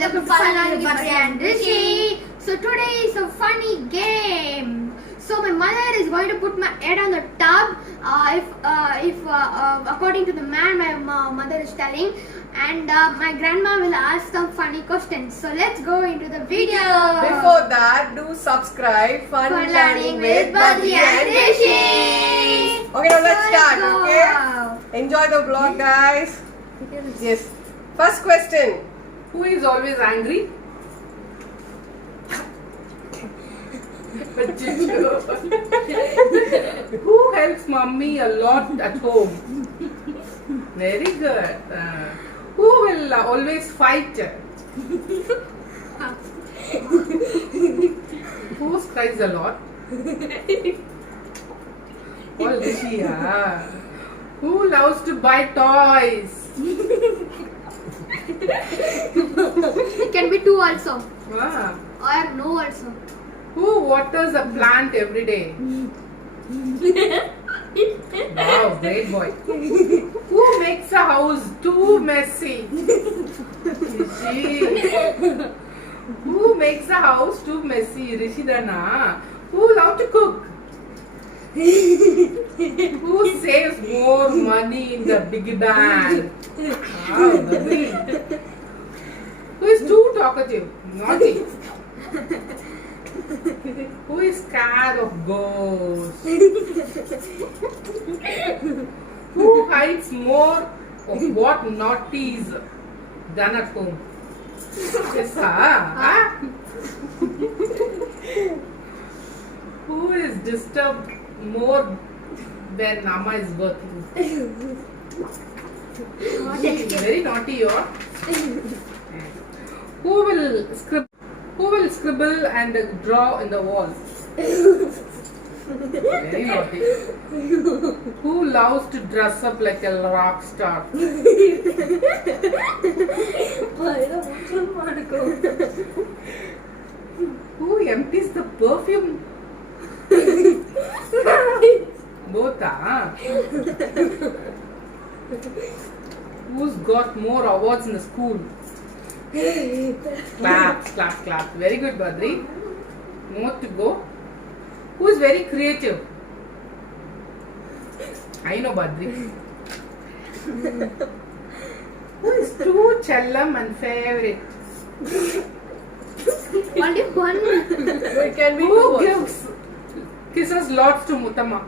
welcome to Balaji and Rishi. So today is a funny game. So my mother is going to put my head on the tub. If according to the man my mother is telling, and my grandma will ask some funny questions. So let's go into the video. Before that, do subscribe. Fun learning with Balaji and Rishi. Okay, now let's start. Okay, enjoy the vlog, guys. Yes. First question. Who is always angry? Who helps mommy a lot at home? Very good. Who will always fight? Who cries a lot? Oh, Rishi, who loves to buy toys? It can be two also. Ah. Or no also. Who waters a plant every day? Wow, great boy. Who makes a house too messy? Rishi. Who makes a house too messy? Rishidana. Who loves to cook? Who saves more money in the big bang? Wow, lovely. Who is too talkative? Naughty. Who is scared of ghosts? Who hides more of what naughties than at home? Yes, Who is disturbed more when Nama is working? Very naughty, you are. Who will scribble and draw in the wall? Very naughty. Who loves to dress up like a rock star? Who empties the perfume? Both, Who's got more awards in the school? Claps. Very good, Badri. More to go. Who is very creative? I know, Badri. Who is too chellam and favorite? Only one. It can be Who two. gives kisses lots to Mutama?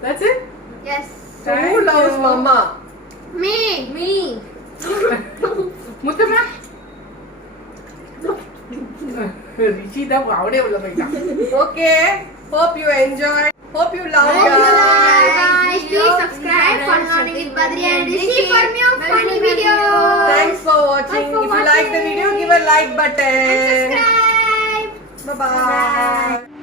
That's it? Yes. So who loves Mama? Me. Mutama? Rishi da avade ulla paita. Okay. Hope you enjoyed. Hope you love Guys, guys. please subscribe for learning with Balaji and Rishi for more funny videos. Thanks for watching. Thanks for If you like the video, give a like button. And subscribe. Bye bye.